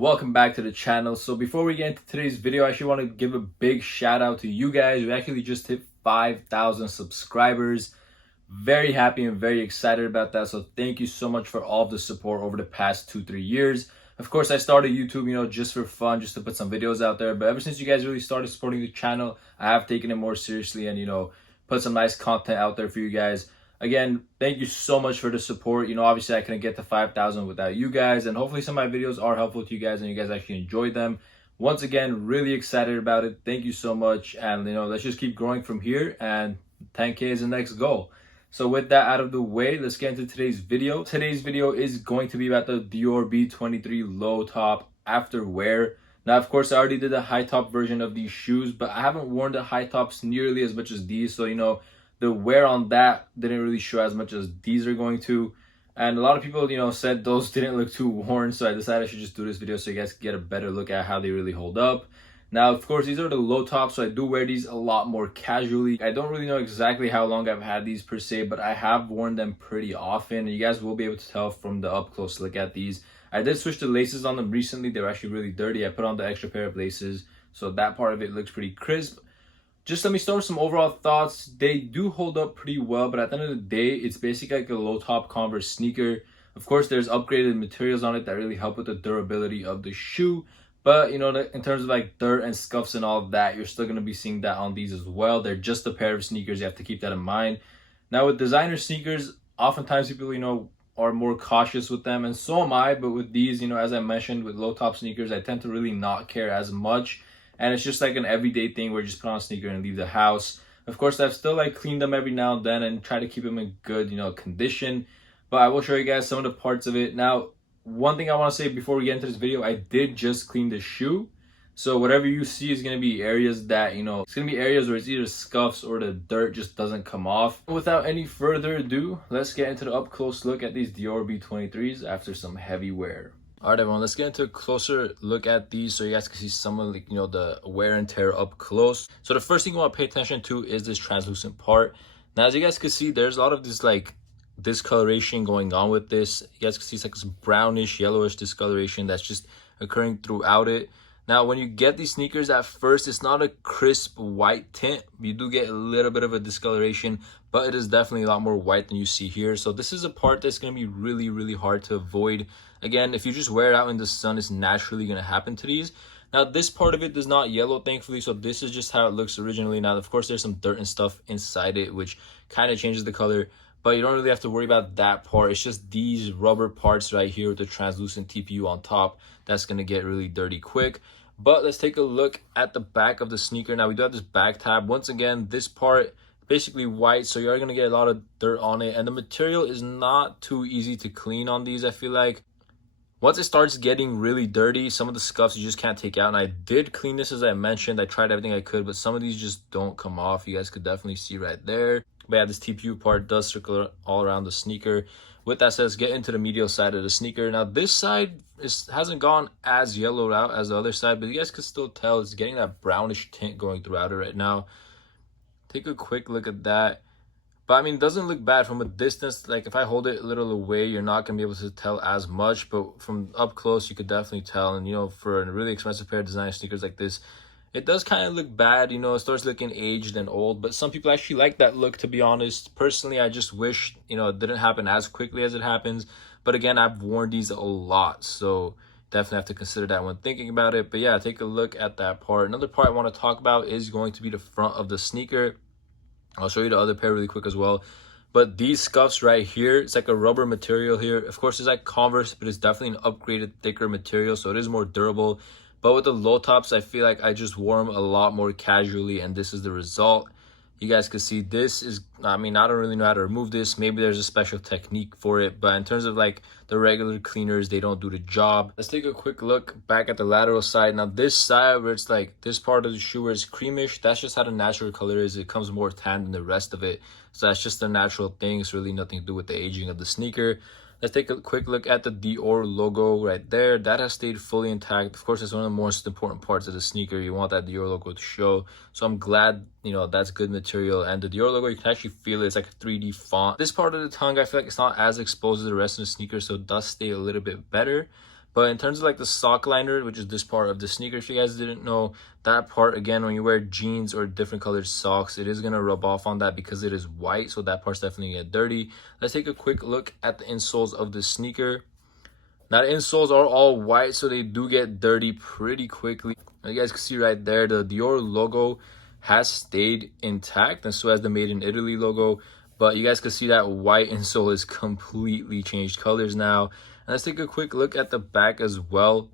welcome back to the channel. So before we get into today's video, I actually want to give a big shout out to you guys. We actually just hit 5,000 subscribers. Very happy and very excited about that. So thank you so much for all of the support over the past 2-3 years. Of course, I started YouTube, just for fun, just to put some videos out there. But ever since you guys really started supporting the channel, I have taken it more seriously and, put some nice content out there for you guys. Again, thank you so much for the support. Obviously I couldn't get to 5,000 without you guys, and hopefully some of my videos are helpful to you guys and you guys actually enjoyed them. Once again, really excited about it. Thank you so much, and let's just keep growing from here, and 10K is the next goal. So with that out of the way, let's get into today's video. Today's video is going to be about the Dior B23 low top after wear. Now, of course, I already did a high top version of these shoes, but I haven't worn the high tops nearly as much as these. So, the wear on that didn't really show as much as these are going to. And a lot of people, said those didn't look too worn. So I decided I should just do this video so you guys can get a better look at how they really hold up. Now, of course, these are the low tops, so I do wear these a lot more casually. I don't really know exactly how long I've had these per se, but I have worn them pretty often. And you guys will be able to tell from the up close look at these. I did switch the laces on them recently. They were actually really dirty. I put on the extra pair of laces, so that part of it looks pretty crisp. Just let me start with some overall thoughts. They do hold up pretty well, but at the end of the day, it's basically like a low top Converse sneaker. Of course, there's upgraded materials on it that really help with the durability of the shoe. But, in terms of like dirt and scuffs and all of that, you're still going to be seeing that on these as well. They're just a pair of sneakers. You have to keep that in mind. Now, with designer sneakers, oftentimes people, are more cautious with them, and so am I. But with these, as I mentioned, with low top sneakers, I tend to really not care as much. And it's just like an everyday thing where you just put on a sneaker and leave the house. Of course, I've still cleaned them every now and then and try to keep them in good, condition. But I will show you guys some of the parts of it. Now, one thing I want to say before we get into this video, I did just clean the shoe. So whatever you see is going to be areas that, it's going to be areas where it's either scuffs or the dirt just doesn't come off. Without any further ado, let's get into the up close look at these Dior B23s after some heavy wear. All right, everyone, let's get into a closer look at these so you guys can see some of the wear and tear up close. So the first thing you want to pay attention to is this translucent part. Now, as you guys can see, there's a lot of this discoloration going on with this. You guys can see it's like this brownish, yellowish discoloration that's just occurring throughout it. Now, when you get these sneakers at first, it's not a crisp white tint. You do get a little bit of a discoloration, but it is definitely a lot more white than you see here. So this is a part that's going to be really, really hard to avoid. Again, if you just wear it out in the sun, it's naturally going to happen to these. Now, this part of it does not yellow, thankfully, so this is just how it looks originally. Now, of course, there's some dirt and stuff inside it, which kind of changes the color, but you don't really have to worry about that part. It's just these rubber parts right here with the translucent TPU on top that's going to get really dirty quick. But let's take a look at the back of the sneaker. Now, we do have this back tab. Once again, this part basically white, so you are going to get a lot of dirt on it, and the material is not too easy to clean on these. I feel like once it starts getting really dirty, some of the scuffs you just can't take out. And I did clean this, as I mentioned. I tried everything I could, but some of these just don't come off. You guys could definitely see right there. But yeah, this TPU part does circle all around the sneaker. With that said, let's get into the medial side of the sneaker. Now, this side hasn't gone as yellowed out as the other side, but you guys can still tell it's getting that brownish tint going throughout it right now. Take a quick look at that. But I mean, it doesn't look bad from a distance. Like if I hold it a little away, you're not going to be able to tell as much. But from up close, you could definitely tell. And, for a really expensive pair of designer sneakers like this, it does kind of look bad. It starts looking aged and old. But some people actually like that look, to be honest. Personally, I just wish, it didn't happen as quickly as it happens. But again, I've worn these a lot. So definitely have to consider that when thinking about it. But yeah, take a look at that part. Another part I want to talk about is going to be the front of the sneaker. I'll show you the other pair really quick as well. But these scuffs right here, it's like a rubber material here. Of course, it's like Converse, but it's definitely an upgraded, thicker material, so it is more durable. But with the low tops, I feel like I just wore them a lot more casually, and this is the result. You guys can see this is, I don't really know how to remove this. Maybe there's a special technique for it, but in terms of the regular cleaners, they don't do the job. Let's take a quick look back at the lateral side. Now, this side where it's this part of the shoe where it's creamish, that's just how the natural color is. It comes more tan than the rest of it. So that's just a natural thing. It's really nothing to do with the aging of the sneaker. Let's take a quick look at the Dior logo right there. That has stayed fully intact. Of course, it's one of the most important parts of the sneaker. You want that Dior logo to show. So I'm glad, that's good material. And the Dior logo, you can actually feel it. It's like a 3D font. This part of the tongue, I feel like it's not as exposed as the rest of the sneaker, so it does stay a little bit better. But in terms of like the sock liner, which is this part of the sneaker, if you guys didn't know, that part, again, when you wear jeans or different colored socks, it is going to rub off on that because it is white. So that part's definitely going to get dirty. Let's take a quick look at the insoles of the sneaker. Now the insoles are all white, so they do get dirty pretty quickly. Now, you guys can see right there, the Dior logo has stayed intact, and so has the Made in Italy logo. But you guys can see that white insole is completely changed colors now. And let's take a quick look at the back as well.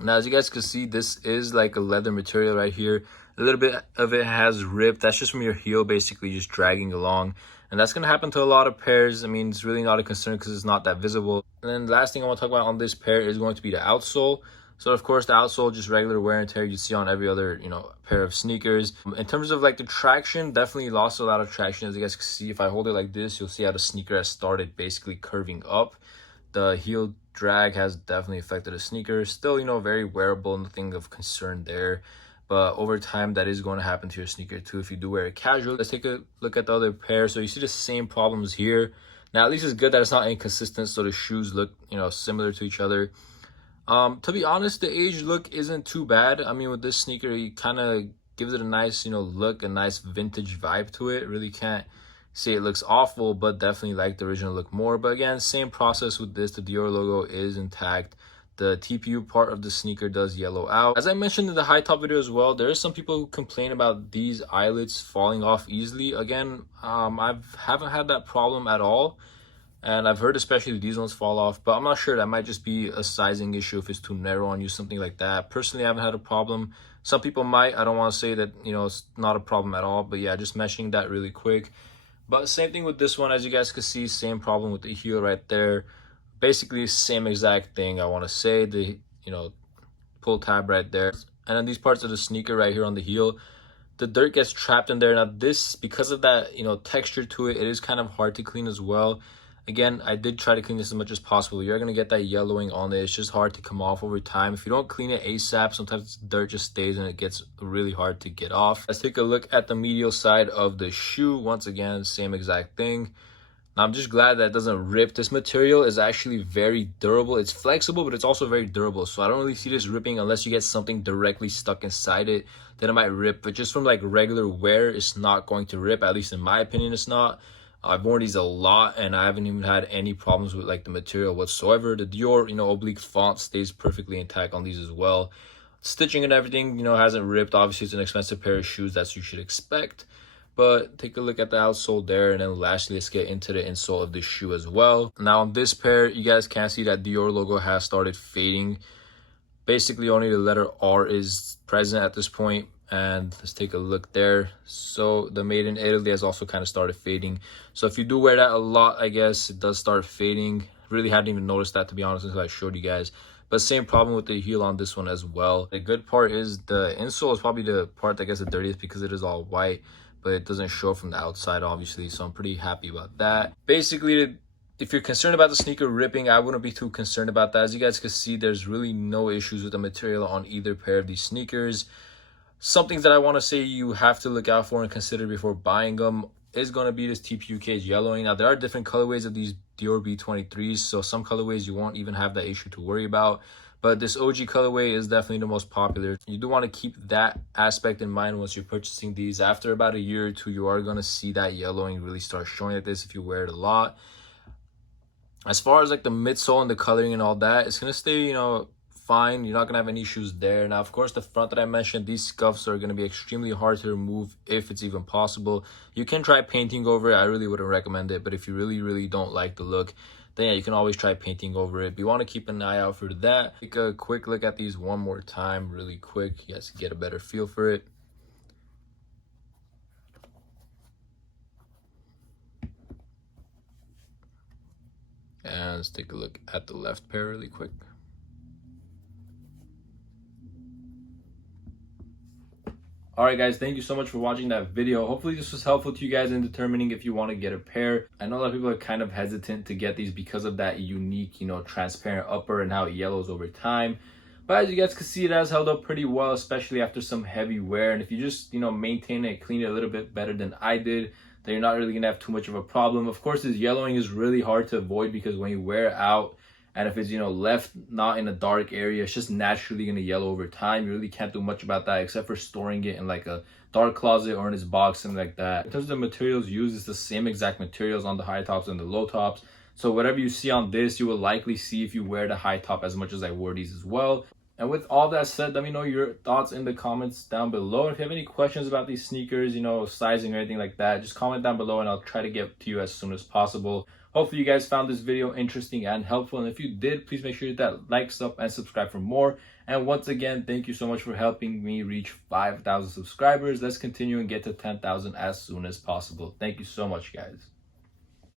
Now, as you guys can see, this is like a leather material right here. A little bit of it has ripped. That's just from your heel basically just dragging along. And that's going to happen to a lot of pairs. I mean, it's really not a concern because it's not that visible. And then the last thing I want to talk about on this pair is going to be the outsole. So, of course, the outsole, just regular wear and tear you see on every other, pair of sneakers. In terms of like the traction, definitely lost a lot of traction. As you guys can see, if I hold it like this, you'll see how the sneaker has started basically curving up. The heel drag has definitely affected the sneaker. Still, very wearable, nothing of concern there. But over time, that is going to happen to your sneaker too if you do wear it casual. Let's take a look at the other pair. So you see the same problems here. Now, at least it's good that it's not inconsistent, so the shoes look, similar to each other. To be honest, the age look isn't too bad. I mean, with this sneaker, it kind of gives it a nice, look, a nice vintage vibe to it. Really can't say it looks awful, but definitely like the original look more. But again, same process with this. The Dior logo is intact. The TPU part of the sneaker does yellow out. As I mentioned in the high top video as well, there are some people who complain about these eyelets falling off easily. Again, I haven't had that problem at all. And I've heard especially these ones fall off, but I'm not sure. That might just be a sizing issue if it's too narrow on you, something like that. Personally, I haven't had a problem. Some people might. I don't want to say that, it's not a problem at all. But yeah, just mentioning that really quick. But same thing with this one. As you guys can see, same problem with the heel right there. Basically, same exact thing, I want to say. The, pull tab right there. And then these parts of the sneaker right here on the heel, the dirt gets trapped in there. Now this, because of that, texture to it, it is kind of hard to clean as well. Again, I did try to clean this as much as possible. You're going to get that yellowing on it. It's just hard to come off over time. If you don't clean it ASAP, sometimes dirt just stays and it gets really hard to get off. Let's take a look at the medial side of the shoe. Once again, same exact thing. Now, I'm just glad that it doesn't rip. This material is actually very durable. It's flexible, but it's also very durable. So I don't really see this ripping unless you get something directly stuck inside it. Then it might rip. But just from like regular wear, it's not going to rip. At least in my opinion, it's not. I've worn these a lot and I haven't even had any problems with like the material whatsoever. The Dior, oblique font stays perfectly intact on these as well. Stitching and everything, hasn't ripped. Obviously, it's an expensive pair of shoes. That's what you should expect. But take a look at the outsole there. And then lastly, let's get into the insole of the shoe as well. Now on this pair, you guys can see that Dior logo has started fading. Basically, only the letter R is present at this point. And let's take a look there. So the Made in Italy has also kind of started fading. So if you do wear that a lot, I guess it does start fading. Really hadn't even noticed that, to be honest, until I showed you guys. But same problem with the heel on this one as well. The good part is the insole is probably the part that gets the dirtiest because it is all white, but it doesn't show from the outside, obviously. So I'm pretty happy about that. Basically, if you're concerned about the sneaker ripping, I wouldn't be too concerned about that. As you guys can see, there's really no issues with the material on either pair of these sneakers. Something that I want to say you have to look out for and consider before buying them is going to be this TPU cage yellowing. Now, there are different colorways of these Dior B23s, so some colorways you won't even have that issue to worry about. But this OG colorway is definitely the most popular. You do want to keep that aspect in mind once you're purchasing these. After about a year or two, you are going to see that yellowing really start showing like this if you wear it a lot. As far as like the midsole and the coloring and all that, it's going to stay, fine. You're not gonna have any issues there. Now, of course, the front that I mentioned, these scuffs are gonna be extremely hard to remove if it's even possible. You can try painting over it. I really wouldn't recommend it, but if you really don't like the look, then yeah, you can always try painting over it. But you want to keep an eye out for that. Take a quick look at these one more time really quick. You guys can get a better feel for it. And let's take a look at the left pair really quick. Alright guys, thank you so much for watching that video. Hopefully this was helpful to you guys in determining if you want to get a pair. I know a lot of people are kind of hesitant to get these because of that unique, transparent upper and how it yellows over time. But as you guys can see, it has held up pretty well, especially after some heavy wear. And if you just, maintain it, clean it a little bit better than I did, then you're not really going to have too much of a problem. Of course, this yellowing is really hard to avoid because when you wear it out And if it's, you know, left not in a dark area, it's just naturally going to yellow over time. You really can't do much about that except for storing it in like a dark closet or in its box, something like that. In terms of the materials used, it's the same exact materials on the high tops and the low tops. So whatever you see on this, you will likely see if you wear the high top as much as I wore these as well. And with all that said, let me know your thoughts in the comments down below. If you have any questions about these sneakers, you know, sizing or anything like that, just comment down below and I'll try to get to you as soon as possible. Hopefully you guys found this video interesting and helpful. And if you did, please make sure to hit that like, sub, and subscribe for more. And once again, thank you so much for helping me reach 5,000 subscribers. Let's continue and get to 10,000 as soon as possible. Thank you so much, guys.